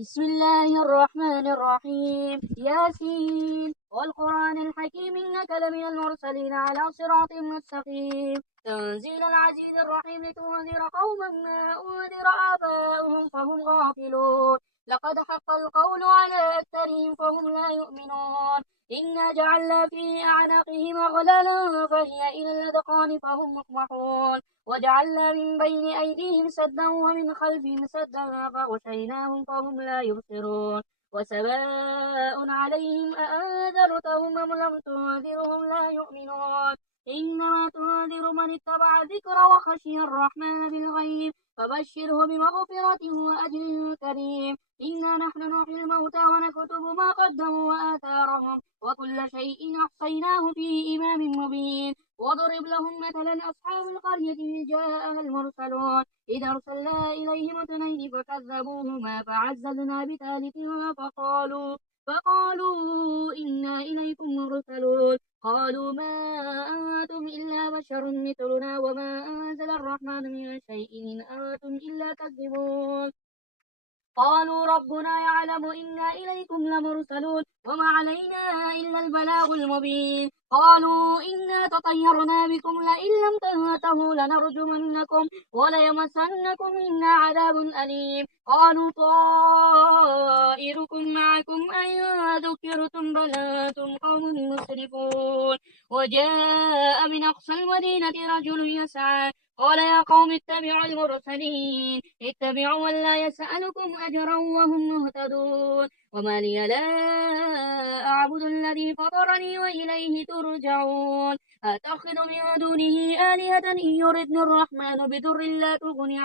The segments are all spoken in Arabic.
بسم الله الرحمن الرحيم ياسين والقرآن الحكيم إنك لمن المرسلين على صراط مستقيم تنزيل العزيز الرحيم لتنذر قوما ما أنذر آباؤهم فهم غافلون لقد حق القول على أكثرهم فهم لا يؤمنون إنا جعلنا في أعناقهم أغلالا فهي إلى الأذقان فهم مقمحون وجعلنا من بين أيديهم سدا ومن خلفهم سدا فغشيناهم فهم لا يبصرون وسواء عليهم أأنذرتهم أم لم تنذرهم لا يؤمنون إنما تنذر من اتبع الذكر وخشي الرحمن بالغيب فبشره بمغفرة وأجر كريم إنا نحن نحيي الموتى ونكتب ما قدموا وآثارهم وكل شيء أحصيناه في إمام مبين واضرب لهم مثلا أصحاب القرية إذ جاءها المرسلون إذ أرسلنا إليهم اثنين فكذبوهما فعززنا بثالث فقالوا إنا إليكم مرسلون قالوا ما أنتم إلا بشر مثلنا وما أنزل الرحمن من شيء إن أنتم إلا تكذبون قالوا ربنا يعلم إنا إليكم لمرسلون وما علينا إلا البلاغ المبين قالوا إنا تطيرنا بكم لئن لم تنتهوا لنرجمنكم وليمسنكم منا عذاب أليم قالوا طائركم معكم أن ذكرتم بل أنتم قوم مسرفون وجاء من أقصى المدينة رجل يسعى قال يا قوم اتبعوا المرسلين اتبعوا من لا يسألكم أجرا وهم مهتدون وما لي لا أعبد الذي فطرني وإليه ترجعون أتخذ من دونه آلهة إن يردني الرحمن بضر لا تغني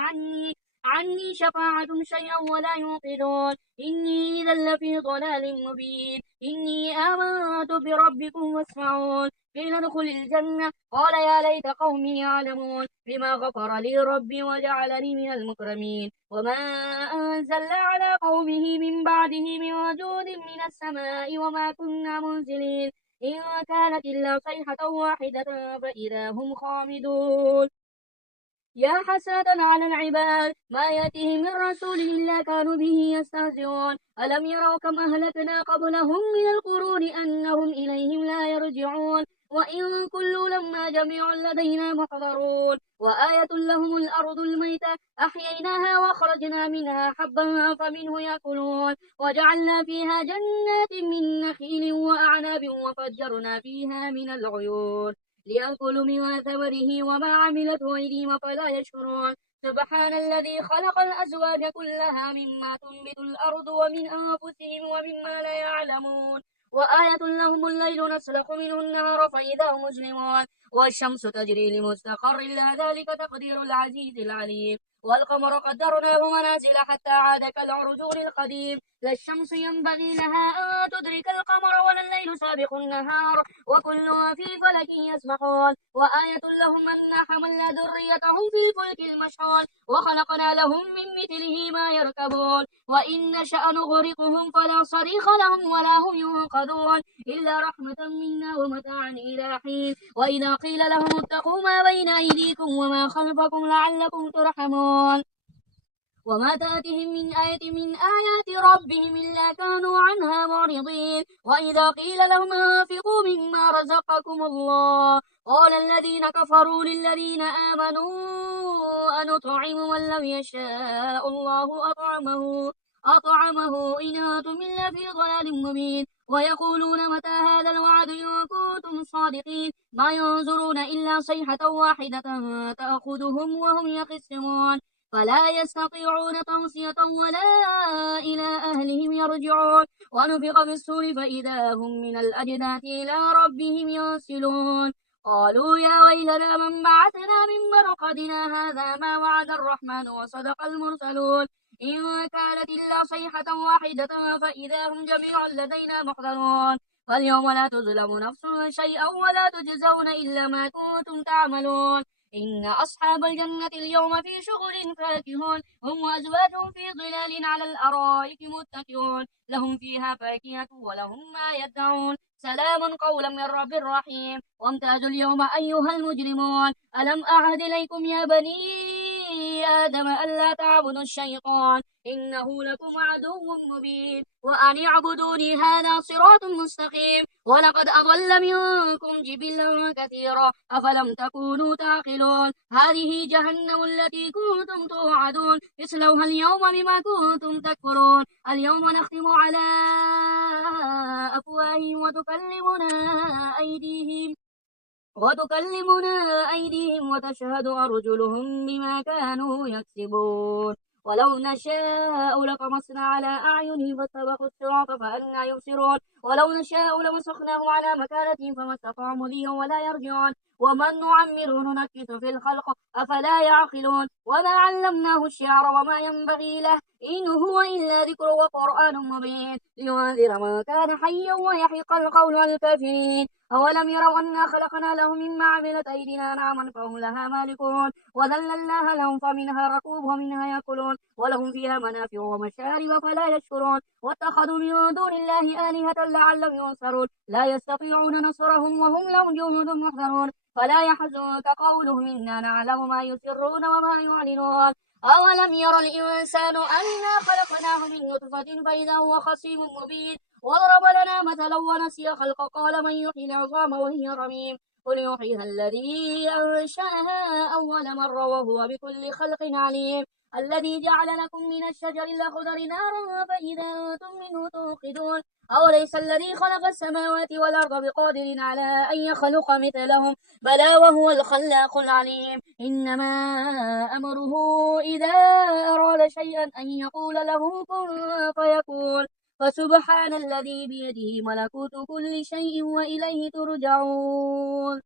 عني شفاعة شيئا ولا ينقذون إني إذا لفي ضلال مبين إني آمنت بربكم واسمعون قيل ادخل الجنة قال يا ليت قومي يعلمون بما غفر لي ربي وجعلني من المكرمين وما أنزلنا على قومه من بعده من جود من السماء وما كنا منزلين إن كانت إلا صيحة واحدة فإذا هم خامدون يا حسرة على العباد ما يأتيهم من رسول إلا كانوا به يستهزئون ألم يروا كم أهلكنا قبلهم من القرون أنهم إليهم لا يرجعون وإن كل لما جميع لدينا محضرون وآية لهم الأرض الميتة أحييناها وأخرجنا منها حبا فمنه يأكلون وجعلنا فيها جنات من نخيل وأعناب وفجرنا فيها من العيون ليأكلوا من ثمره وما عملته أيديهم فلا يشكرون سبحان الذي خلق الأزواج كلها مما تنبت الأرض ومن أنفسهم ومما لا يعلمون وآية لهم الليل نسلخ منه النهار فإذا هم مظلمون والشمس تجري لمستقر لها ذلك تقدير العزيز العليم والقمر قدرناه منازل حتى عاد كالعرجون القديم لا الشمس ينبغي لها أن تدرك القمر ولا الليل سابق النهار وكل في فلك يسبحون وآية لهم أنا حملنا ذريتهم في الفلك المشحون وخلقنا لهم من مثله ما يركبون وإن نشأ نغرقهم فلا صريخ لهم ولا هم ينقذون إلا رحمة منا ومتاعا إلى حين وإذا قيل لهم اتقوا ما بين أيديكم وما خلفكم لعلكم ترحمون وما تأتهم من آية من آيات ربهم إلا كانوا عنها معرضين وإذا قيل لهم أنفقوا مما رزقكم الله قال الذين كفروا للذين آمنوا أنطعم من لم يشاء الله أطعمه إن أنتم إلا في ضلال مبين ويقولون متى هذا الوعد إن كنتم صادقين ما ينظرون إلا صيحة واحدة تأخذهم وهم يخصمون فلا يستطيعون توصية ولا إلى أهلهم يرجعون ونفخ في الصور فإذا هم من الأجداث إلى ربهم ينسلون قالوا يا ويلنا من بعثنا من مرقدنا هذا ما وعد الرحمن وصدق المرسلون إن كانت إلا صيحة واحدة فإذا هم جميع لدينا محضرون فاليوم لا تظلم نفس شيئا ولا تجزون إلا ما كنتم تعملون إن أصحاب الجنة اليوم في شغل فاكهون هم وأزواجهم في ظلال على الأرائك متكئون لهم فيها فاكهة ولهم ما يدعون سلام قولا من رب رحيم وامتازوا اليوم أيها المجرمون ألم أعهد إليكم يا بني بني آدم ألا تعبدوا الشيطان إنه لكم عدو مبين وأن اعبدوني هذا صراط مستقيم ولقد أضل منكم جبلا كثيرا أفلم تكونوا تعقلون هذه جهنم التي كنتم توعدون اصلوها اليوم بما كنتم تكفرون اليوم نختم على أفواههم وتكلمنا أيديهم وتشهد أرجلهم بما كانوا يكسبون ولو نشاء لطمسنا على أعينهم فاستبقوا الصراط فأنى يبصرون ولو نشاء لمسخناهم على مكانتهم فما استطاعوا مضيا ولا يرجعون ومن نعمره ننكس في الخلق أفلا يعقلون وما علمناه الشعر وما ينبغي له إن هو إلا ذكر وقرآن مبين لينذر من كان حيا ويحق القول على الكافرين أولم يروا أنا خلقنا لهم مما عملت أيدينا نعما فهم لها مالكون وذللناها لهم فمنها ركوب ومنها يأكلون ولهم فيها منافع ومشارب فلا يشكرون واتخذوا من دون الله آلهة لعلهم ينصرون لا يستطيعون نصرهم وهم لهم جنود محضرون فلا يحزنك قولهم إنا نعلم ما يسرون وما يعلنون أولم ير الإنسان أنا خلقناه من نطفة فإذا هو خصيم مبين وضرب لنا مثلا ونسي خلقه قال من يحيي العظام وهي رميم قل يحييها الذي أنشأها أول مرة وهو بكل خلق عليم الذي جعل لكم من الشجر الأخضر نارا فإذا أنتم منه توقدون أوليس الذي خلق السماوات والأرض بقادر على أن يخلق مثلهم بلى وهو الخلاق العليم إنما أمره إذا أراد شيئا أن يقول له كن فيكون فسبحان الذي بيده ملكوت كل شيء وإليه ترجعون